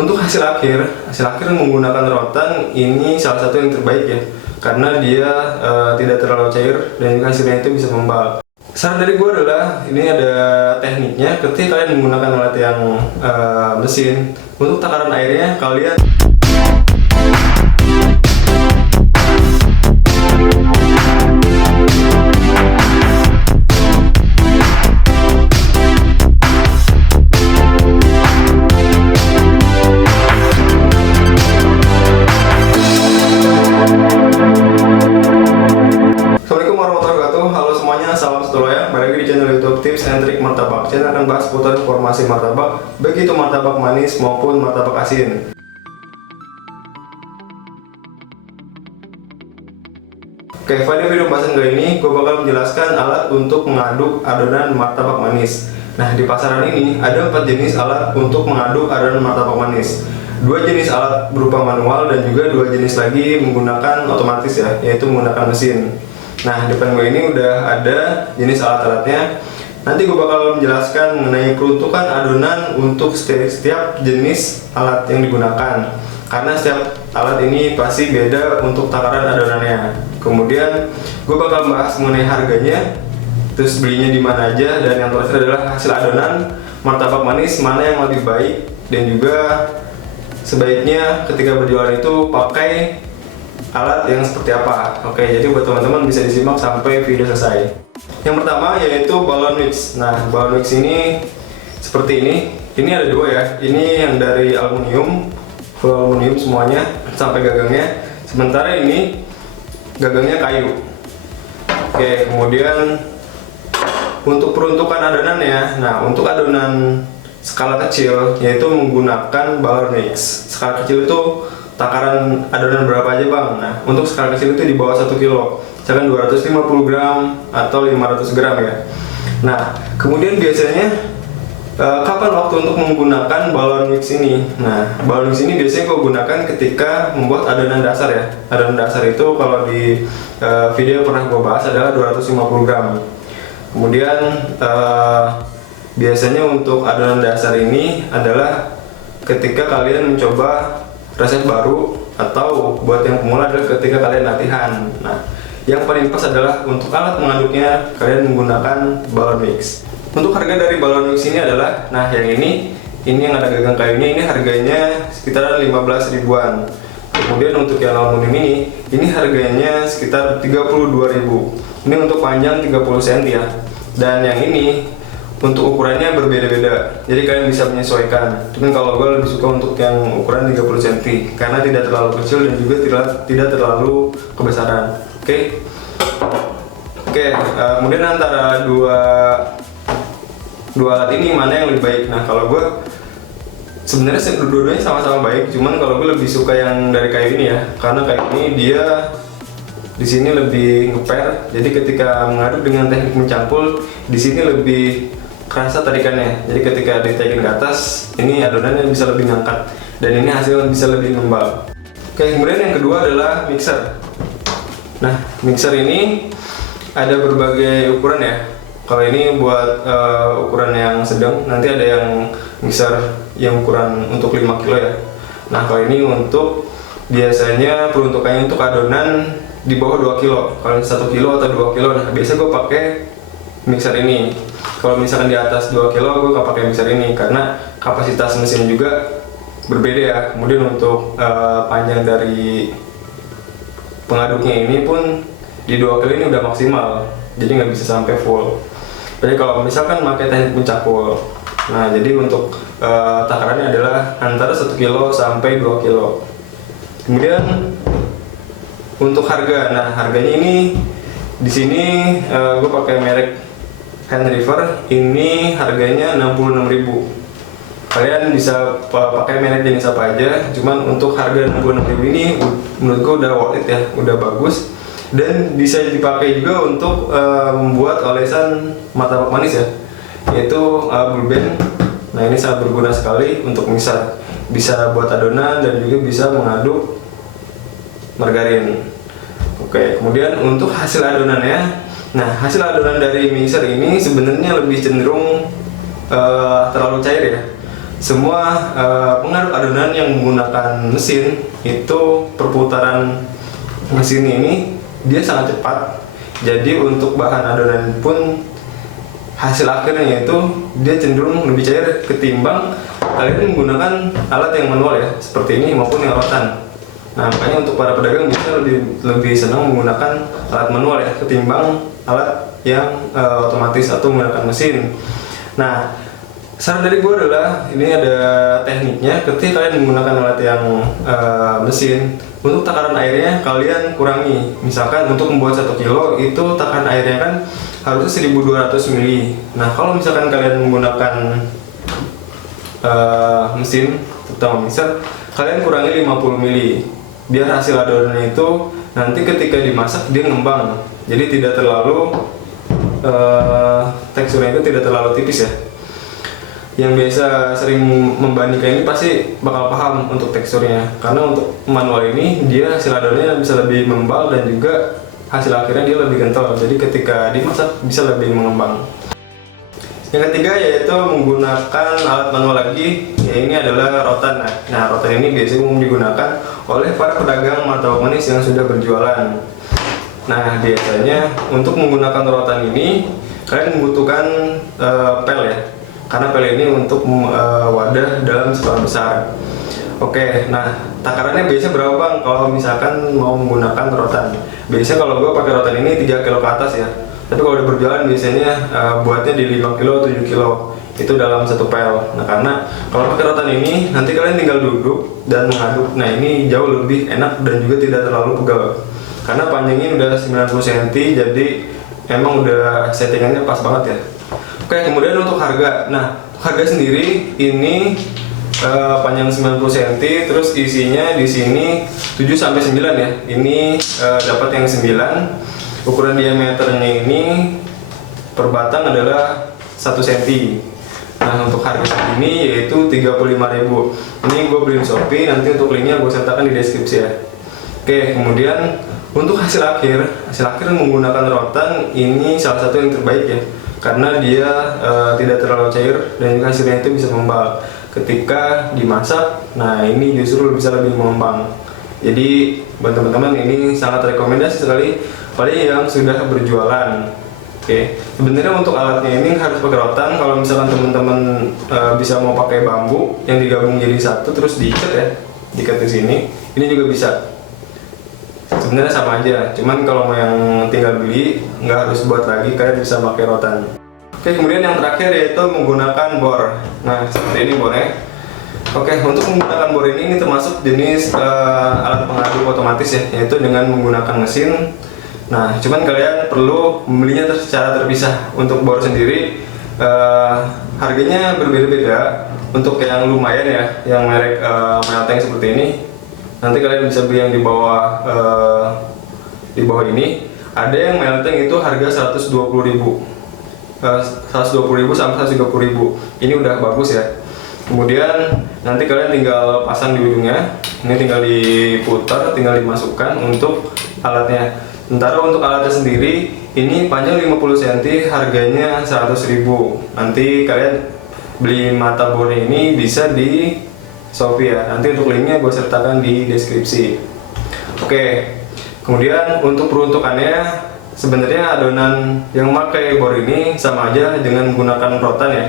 Untuk hasil akhir menggunakan rotan ini salah satu yang terbaik ya, karena dia tidak terlalu cair dan juga hasilnya itu bisa membal. Saran dari gue adalah ini ada tekniknya. Ketika kalian menggunakan alat yang mesin, untuk takaran airnya kalian salam setuloya, balik lagi di channel YouTube Tips and Trik Martabak. Channel akan bahas seputar informasi martabak, baik itu martabak manis maupun martabak asin. Oke, pada video pembahasan kali ini, gue bakal menjelaskan alat untuk mengaduk adonan martabak manis. Nah, di pasaran ini ada 4 jenis alat untuk mengaduk adonan martabak manis. 2 jenis alat berupa manual dan juga 2 jenis lagi menggunakan otomatis ya, yaitu menggunakan mesin. Nah, depan gue ini udah ada jenis alat-alatnya. Nanti gue bakal menjelaskan mengenai peruntukan adonan untuk setiap jenis alat yang digunakan, karena setiap alat ini pasti beda untuk takaran adonannya. Kemudian gue bakal bahas mengenai harganya, terus belinya di mana aja, dan yang terakhir adalah hasil adonan martabak manis mana yang lebih baik, dan juga sebaiknya ketika berjualan itu pakai alat yang seperti apa. Oke, jadi buat teman-teman bisa disimak sampai video selesai. Yang pertama yaitu balon mix. Nah, balon mix ini seperti ini. Ini ada 2 ya. Ini yang dari aluminium, full aluminium semuanya sampai gagangnya. Sementara ini gagangnya kayu. Oke, kemudian untuk peruntukan adonannya. Nah, untuk adonan skala kecil yaitu menggunakan balon mix. Skala kecil itu takaran adonan berapa aja bang? Nah, untuk skala kecil itu di bawah 1 kilo, misalkan 250 gram atau 500 gram ya. Nah, kemudian biasanya kapan waktu untuk menggunakan balon mix ini? Nah, balon mix ini biasanya gue gunakan ketika membuat adonan dasar ya. Adonan dasar itu kalau di video yang pernah gue bahas adalah 250 gram. Kemudian biasanya untuk adonan dasar ini adalah ketika kalian mencoba resep baru, atau buat yang pemula adalah ketika kalian latihan. Nah, yang paling pas adalah untuk alat mengaduknya kalian menggunakan balon mix. Untuk harga dari balon mix ini adalah, nah yang ini yang ada gagang kayunya ini harganya sekitar 15 ribuan. Kemudian untuk yang aluminium ini harganya sekitar 32.000. Ini untuk panjang 30 cm ya. Dan yang ini untuk ukurannya berbeda-beda, jadi kalian bisa menyesuaikan. Cuman kalau gue lebih suka untuk yang ukuran 30 cm karena tidak terlalu kecil dan juga tidak terlalu kebesaran. Oke. Kemudian antara dua alat ini mana yang lebih baik? Nah, kalau gue sebenarnya dua-duanya sama-sama baik, cuman kalau gue lebih suka yang dari kayu ini ya, karena kayu ini dia di sini lebih ngeper. Jadi ketika mengaduk dengan teknik mencampur, di sini lebih kerasa tarikannya. Jadi ketika ditaikin ke atas, ini adonannya bisa lebih ngangkat dan ini hasilnya bisa lebih ngembang. Oke, kemudian yang kedua adalah mixer. Nah, mixer ini ada berbagai ukuran ya. Kalau ini buat ukuran yang sedang, nanti ada yang mixer yang ukuran untuk 5 kilo ya. Nah, kalau ini untuk biasanya peruntukannya untuk adonan di bawah 2 kilo. Kalau 1 kilo atau 2 kilo, nah biasa gue pakai mixer ini. Kalau misalkan di atas 2 kilo gue gak pakai mixer ini karena kapasitas mesin juga berbeda ya. Kemudian untuk panjang dari pengaduknya ini pun di 2 kilo ini udah maksimal, jadi nggak bisa sampai full. Jadi kalau misalkan pakai teknik mencampur, nah jadi untuk takarannya adalah antara 1 kilo sampai 2 kilo. Kemudian untuk harga, nah harganya ini di sini gue pakai merek Hand River, ini harganya 66.000. Kalian bisa pakai merek jenis apa aja, cuman untuk harga 66.000 ini menurut gue udah worth it ya, udah bagus dan bisa dipakai juga untuk membuat olesan martabak manis ya, yaitu Bull Band. Nah, ini sangat berguna sekali untuk bisa buat adonan dan juga bisa mengaduk margarin. Oke, kemudian untuk hasil adonannya, nah hasil adonan dari mixer ini sebenarnya lebih cenderung terlalu cair ya. semua pengaduk adonan yang menggunakan mesin itu perputaran mesin ini dia sangat cepat. Jadi untuk bahan adonan pun hasil akhirnya itu dia cenderung lebih cair ketimbang kalian menggunakan alat yang manual ya, seperti ini maupun yang rotan. Nah, makanya untuk para pedagang bisa lebih senang menggunakan alat manual ya ketimbang alat yang otomatis atau menggunakan mesin. Nah, saran dari gue adalah ini ada tekniknya. Ketika kalian menggunakan alat yang mesin, untuk takaran airnya kalian kurangi. Misalkan untuk membuat 1 kilo itu takaran airnya kan harusnya 1200 ml. Nah, kalau misalkan kalian menggunakan mesin, terutama mixer, kalian kurangi 50 ml. Biar hasil adonannya itu nanti ketika dimasak dia ngembang. Jadi tidak terlalu teksturnya itu tidak terlalu tipis ya. Yang biasa sering membandingkan ini pasti bakal paham untuk teksturnya, karena untuk manual ini dia hasil adonannya bisa lebih membal dan juga hasil akhirnya dia lebih kental, jadi ketika dimasak bisa lebih mengembang. Yang ketiga yaitu menggunakan alat manual lagi, ya ini adalah rotan. Nah, rotan ini biasanya umum digunakan oleh para pedagang martabak manis yang sudah berjualan. Nah, biasanya untuk menggunakan rotan ini kalian membutuhkan pel ya, karena pel ini untuk wadah dalam skala besar. Oke, nah takarannya biasanya berapa bang kalau misalkan mau menggunakan rotan? Biasanya kalau gue pakai rotan ini 3 kilo ke atas ya. Tapi kalau udah berjualan biasanya buatnya di 5 kilo, 7 kilo itu dalam satu pel. Nah, karena kalau pakai rotan ini nanti kalian tinggal duduk dan mengaduk. Nah, ini jauh lebih enak dan juga tidak terlalu pegal. Karena panjangnya udah 90 cm, jadi emang udah settingannya pas banget ya. Oke, kemudian untuk harga. Nah, harga sendiri ini panjang 90 cm, terus isinya di sini 7 sampai 9 ya. Ini dapat yang 9. Ukuran diameternya ini per batang adalah 1 cm. Nah, untuk harga segini yaitu 35.000. Ini gue beli di Shopee, nanti untuk linknya gue sertakan di deskripsi ya. Oke, kemudian untuk hasil akhir menggunakan rotan ini salah satu yang terbaik ya, karena dia tidak terlalu cair dan juga hasilnya itu bisa membal ketika dimasak. Nah, ini justru bisa lebih mengembang. Jadi buat teman-teman ini sangat rekomendasi sekali pada yang sudah berjualan. Oke, sebenarnya untuk alatnya ini harus pakai rotan. Kalau misalkan teman-teman bisa mau pakai bambu yang digabung jadi satu terus diikat ya, diikat di sini, ini juga bisa. Sebenarnya sama aja, cuman kalau mau yang tinggal beli nggak harus buat lagi, kalian bisa pakai rotan. Oke, kemudian yang terakhir yaitu menggunakan bor. Nah, seperti ini bornya. Oke, untuk menggunakan bor ini termasuk jenis alat pengaduk otomatis ya, yaitu dengan menggunakan mesin. Nah, cuman kalian perlu membelinya secara terpisah. Untuk bor sendiri harganya berbeda-beda. Untuk yang lumayan ya, yang merek Melteng seperti ini, nanti kalian bisa beli yang di bawah ini. Ada yang Melteng itu harga 120.000 sampai 130.000. Ini udah bagus ya. Kemudian nanti kalian tinggal pasang di ujungnya. Ini tinggal diputar, tinggal dimasukkan untuk alatnya. Sementara untuk alatnya sendiri ini panjang 50 cm, harganya 100.000. Nanti kalian beli mata bornya ini bisa di Shopee ya. Nanti untuk linknya gue sertakan di deskripsi. Oke. Kemudian untuk peruntukannya, sebenarnya adonan yang memakai bor ini sama aja dengan menggunakan rotan ya,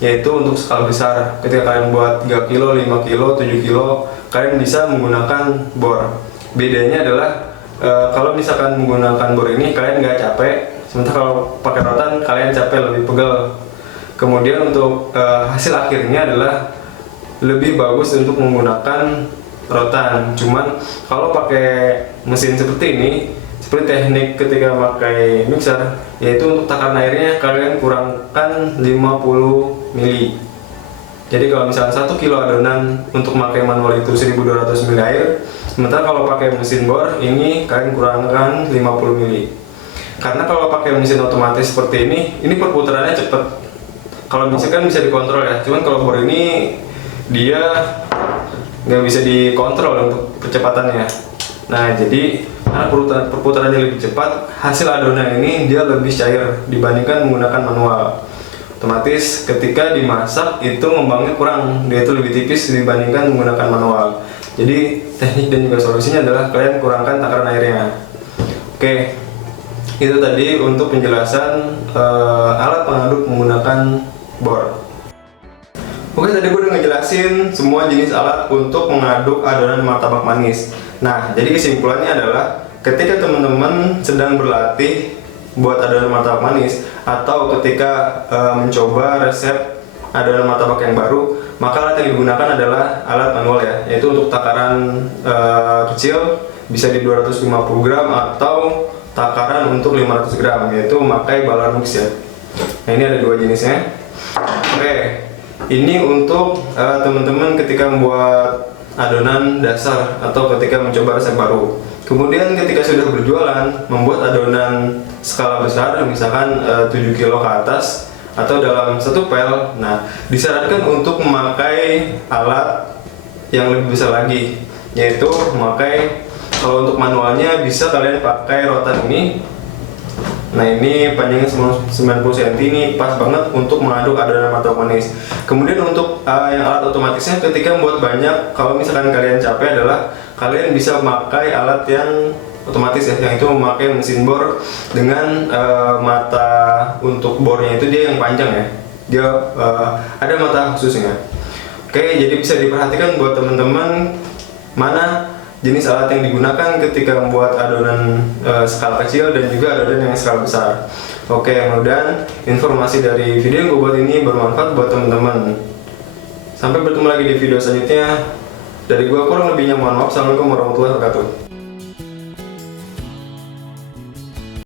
yaitu untuk skala besar. Ketika kalian buat 3 kilo, 5 kilo, 7 kilo, kalian bisa menggunakan bor. Bedanya adalah kalau misalkan menggunakan bor ini kalian nggak capek, sementara kalau pakai rotan kalian capek, lebih pegal. Kemudian untuk hasil akhirnya adalah lebih bagus untuk menggunakan rotan. Cuman kalau pakai mesin seperti ini, seperti teknik ketika pakai mixer, yaitu untuk takaran airnya kalian kurangkan 50 ml. Jadi kalau misalnya 1 kilo adonan untuk pakai manual itu 1200 ml air, sementara kalau pakai mesin bor ini kalian kurangkan 50 ml. Karena kalau pakai mesin otomatis seperti ini perputarannya cepat. Kalau mesin kan bisa dikontrol ya, cuman kalau bor ini dia nggak bisa dikontrol untuk kecepatannya. Nah, jadi karena perputarannya lebih cepat, hasil adonan ini dia lebih cair dibandingkan menggunakan manual. Otomatis ketika dimasak itu ngembangnya kurang, dia itu lebih tipis dibandingkan menggunakan manual. Jadi teknik dan juga solusinya adalah kalian kurangkan takaran airnya. Oke, itu tadi untuk penjelasan alat pengaduk menggunakan bor. Oke, tadi gue udah ngejelasin semua jenis alat untuk mengaduk adonan martabak manis. Nah, jadi kesimpulannya adalah ketika teman-teman sedang berlatih buat adonan martabak manis atau ketika mencoba resep adonan martabak yang baru, maka alat yang digunakan adalah alat manual ya, yaitu untuk takaran kecil bisa di 250 gram atau takaran untuk 500 gram, yaitu memakai Balanux ya. Nah, ini ada dua jenisnya. Oke, ini untuk teman-teman ketika membuat adonan dasar atau ketika mencoba resep baru. Kemudian ketika sudah berjualan membuat adonan skala besar, misalkan 7 kilo ke atas atau dalam satu pel, nah disarankan untuk memakai alat yang lebih besar lagi, yaitu memakai, kalau untuk manualnya bisa kalian pakai rotan ini. Nah, ini panjangnya 90 cm, ini pas banget untuk mengaduk adonan martabak manis. Kemudian untuk yang alat otomatisnya ketika membuat banyak, kalau misalkan kalian capek adalah kalian bisa memakai alat yang otomatis ya, yang itu memakai mesin bor dengan mata untuk bornya itu dia yang panjang ya, dia ada mata khususnya. Oke, jadi bisa diperhatikan buat teman-teman mana jenis alat yang digunakan ketika membuat adonan skala kecil dan juga adonan yang skala besar. Oke, mudah-mudahan informasi dari video yang gue buat ini bermanfaat buat teman-teman. Sampai bertemu lagi di video selanjutnya. Dari gue kurang lebihnya mohon maaf. Assalamualaikum warahmatullahi wabarakatuh.